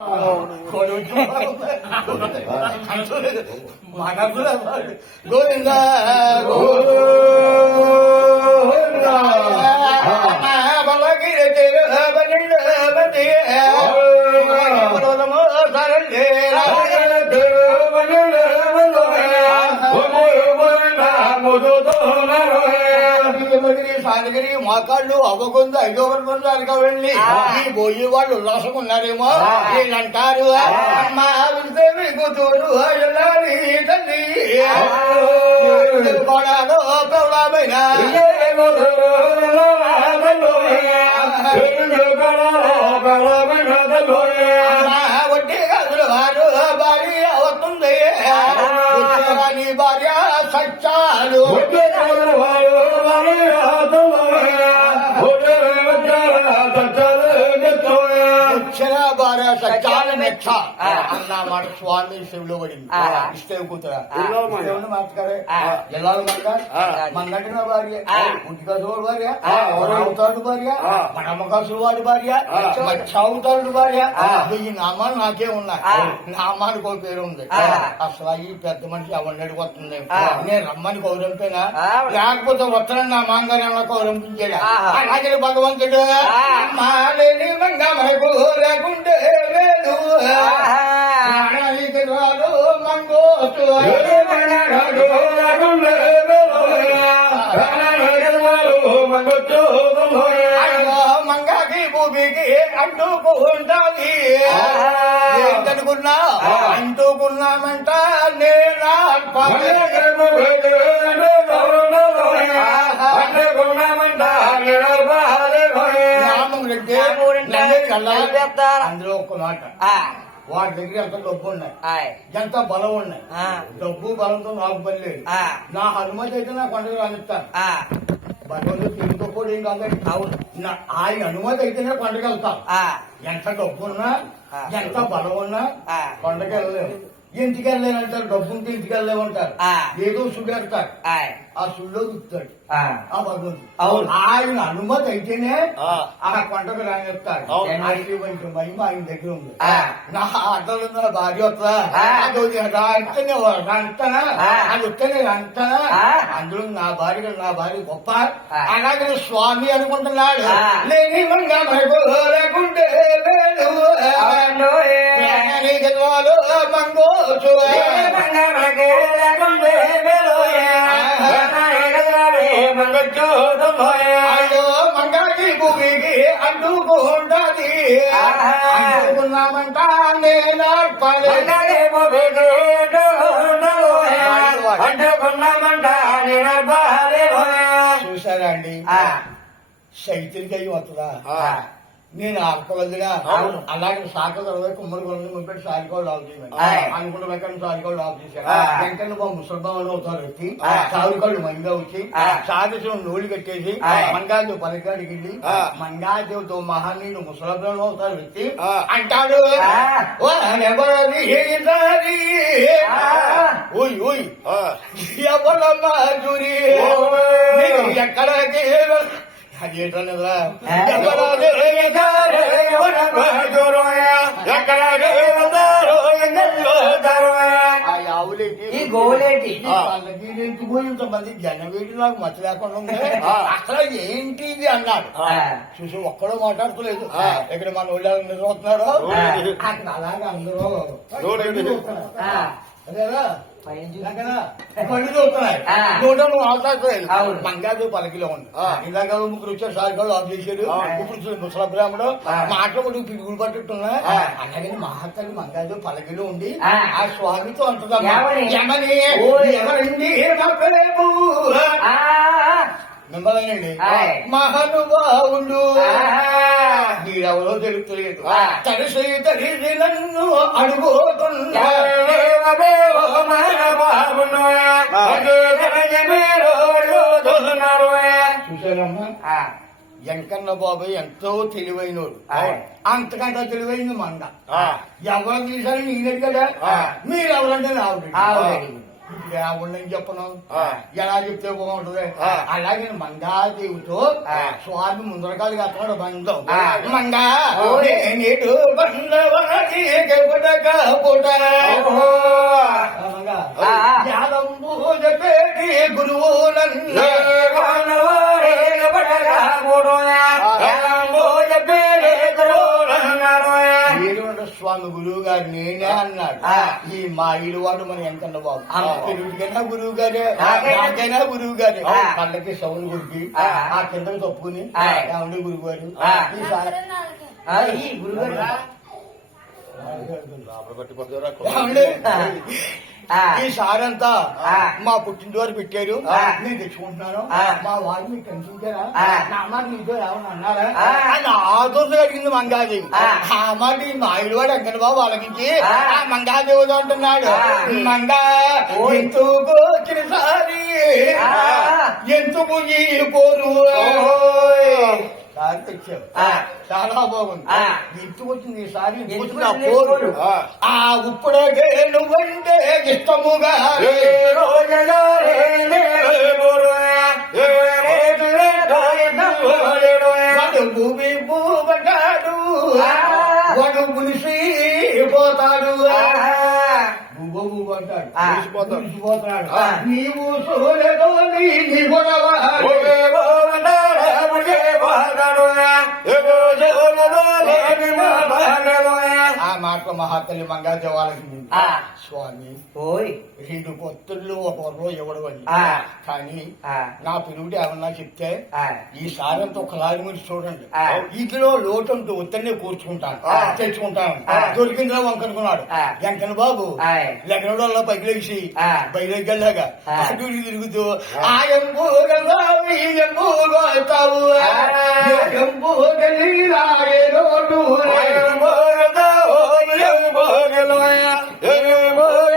మనకు గోవింద సానగిరి మోకాళ్ళు అవ్వకుంది ఐదో వర్గంలో అరగా వెళ్ళి ఈ పోయి వాళ్ళు ఉల్లాసం ఉన్నారేమో వీళ్ళంటారు అమ్మా కూతురు తల్లి కొడాలో ప్రౌఢమైన వడ్డీ గదులు వారు భార్య అవుతుంది భార్య సచ్చాలు సచ్చాల మెచ్చ అన్నమాట స్వామి శివులో పడింది ఇష్టే కూతురా మార్చుకారే ఎలా మంగంటి నా భార్య ఉంటికాసువాడి భార్య అవుతాడు భార్య మనమ్మకాసులు వాడి భార్య మచ్చావుతాడు భార్య ఈ నామాలు నాకే ఉన్నాయి నామానికి ఒక పేరు ఉంది అసలు ఈ పెద్ద మనిషి ఎవరిని వస్తుంది నేను రమ్మని గౌరవింపేనా లేకపోతే వస్తానని నా మాంగారు ఏమన్నా గౌరవించాడా అలాగే భగవంతుడు మాలేని మంగా మనకు లేకుంటే లేదు మంగోసు మంగాకి భూమికి అంటుకుంటాది ఏంటనుకున్నా అంటుకున్నామంట నేను అందులో ఒక్క మాట వాటి దగ్గర ఎంత డబ్బు ఉన్నాయి ఎంత బలం ఉన్నాయి డబ్బు బలంతో నాకు పని లేదు నా అనుమతి అయితే నా కొండలు రానిస్తాను భగవంతుడు తిరుగుతో కూడా ఏం కాదు ఆయన అనుమతి అయితేనే కొండకి వెళ్తాం ఎంత డబ్బు ఉన్నా ఎంత బలం ఉన్నా కొండకి వెళ్ళలేము ఇంటికి వెళ్ళలేనంటారు డబ్బు ఉంటే ఇంటికి వెళ్ళలేమంటారు ఏదో సుడు పెడతారు ఆ సుడిలో దిగుతాడు ఆ భగవంతుడు ఆయన అనుమతి అయితేనే ఆ కొండకు రానిస్తాడు మహిమ ఆయన దగ్గర ఉంది నా ఆటలు నా భార్య వస్తుందా అంటేనే అంటానా అది వస్తేనే అంటానా అందులో నా భార్య గొప్ప అలాగే స్వామి అనుకుంటున్నాడు లేని లేకుంటే మంగోచు మంగాకి భూమికి అడ్డుకుంటది అనుకున్నామంట నేను చూసారా అండి శైతికి వస్తుందా నేను ఆడుకోగలిగా అలాగే సాకలు కుమ్మరి కొలను ముంపెట్టి సారికోళ్ళు ఆఫ్ చేయాలి అనుకుంటే వెంకన్న సారికోళ్ళు ఆఫ్ చేశారు వెంకన్న బాబు ముసల్బాబులు అవుతారు వచ్చి సారికోళ్ళు మంగా వచ్చి సాగసం నూలు కట్టేసి మంగాదేవి పలికాడికి వెళ్ళి మంగాదేవితో మహానీయుడు ముసల్బాబులు అవుతారు వచ్చి అంటాడు ఎవరమ్మా చూరి ఎక్కడికి అదేటనేదా ఈ గోవులేంటి పోయింతమంది జనవేడి నాకు మచ్చ లేకుండా ఉంది అసలు ఏంటి ఇది అన్నాడు చూసి ఒక్కడో మాట్లాడుకోలేదు ఇక్కడ మన ఊళ్ళో నిలబడుతున్నారు అక్కడ అలాగే అందరూ అదేనా పళ్ళు చూస్తున్నాయి నూట నువ్వు అవకాశం మంగాదేవి పలకిలో ఉంది ఇందాక ముగ్గురు వచ్చారు సారికాళ్ళు ఆఫ్ చేశారు ఇప్పుడు ముసల బ్రాహ్మడు మాట్లాడు పిడుగులు పట్టుట్టున్నా అలాగే మహాతల్లి మంగాదేవి పలకిలో ఉండి ఆ స్వామితో అంటుందమ్మా ఎవరండి మిమ్మల్నండి మహానుభావుడు మీరెవరో తెలుపుతలేదు తరిసి తరిసి నన్ను అడుగుతున్నా చూసారమ్మా వెంకన్న బాబాయ్ ఎంతో తెలివైనోడు అంతకంటే తెలివైంది మంద ఎవరు తీసారని ఈయన కదా మీరు ఎవరంటే ఆవిడ దేవుళ్ళని చెప్పను ఎలా చెప్తే బాగుంటది అలాగే మంగాదేవితో స్వామి ముందరకాలు కట్టాడు బంధం మంగా నేడు బంధవాడి చెప్పేటి గురువులన్నీ స్వామి గురువు గారు నేనే అన్నాడు ఈ మా ఇల్లు వాడు మన ఎంతన్న బాబు తెలుగుకైనా గురువు గారే నాకైనా గురువు గారే కళ్ళకి సౌలు గురికి ఆ కిందకి తప్పుకుని ఏమండి గురువు గారు ఈ గురువు గారు ఈసారి అంతా మా పుట్టినరోజు పెట్టారు నేను తెచ్చుకుంటున్నాను మా వాడు మీకు కనిపించారా నా మాట మీతో ఏమన్నా అన్నారా అని ఆదోసు అడిగింది మంగాదేవి ఆ మాట మా ఇల్లు వాడు ఎక్కడ బాబు వాళ్ళకి ఆ మంగాదేవి అంటున్నాడు మంగా ఎందుకు వచ్చినసారి ఎందుకు ఈ పోరు తెచ్చావు చాలా బాగుంది ఇంటికి వచ్చింది ఈసారి పోరు ఆ ఉప్పుడే నువ్వంటే ఇష్టముగా వాడు భూమి భూపడ్డాడు వాడు మునిసి పోతాడు పోతాడు నీవు సోలతో నీ గొడవ ఆ మాట మహాతల్లి మంగాదేవి వాళ్ళకి స్వామి ఓయ్ 2 పొత్తుళ్ళు ఒక రోజు ఇవ్వడం కానీ నా పిలుగుటి ఏమన్నా చెప్తే ఈ సారంతో ఒకలారి మీరు చూడండి ఇంట్లో లోటంతో ఒత్తిడిని కూర్చుకుంటాను తెచ్చుకుంటాను దొరికిందిరా వంకనుకున్నాడు వెంకన్న బాబు లెక్కనోడల్లా పైకి లేచి బయలుకి వెళ్ళాక అటు తిరుగుతూ ఆ ఎంబూగోతావు ఎంబూగలి రాయే లోటు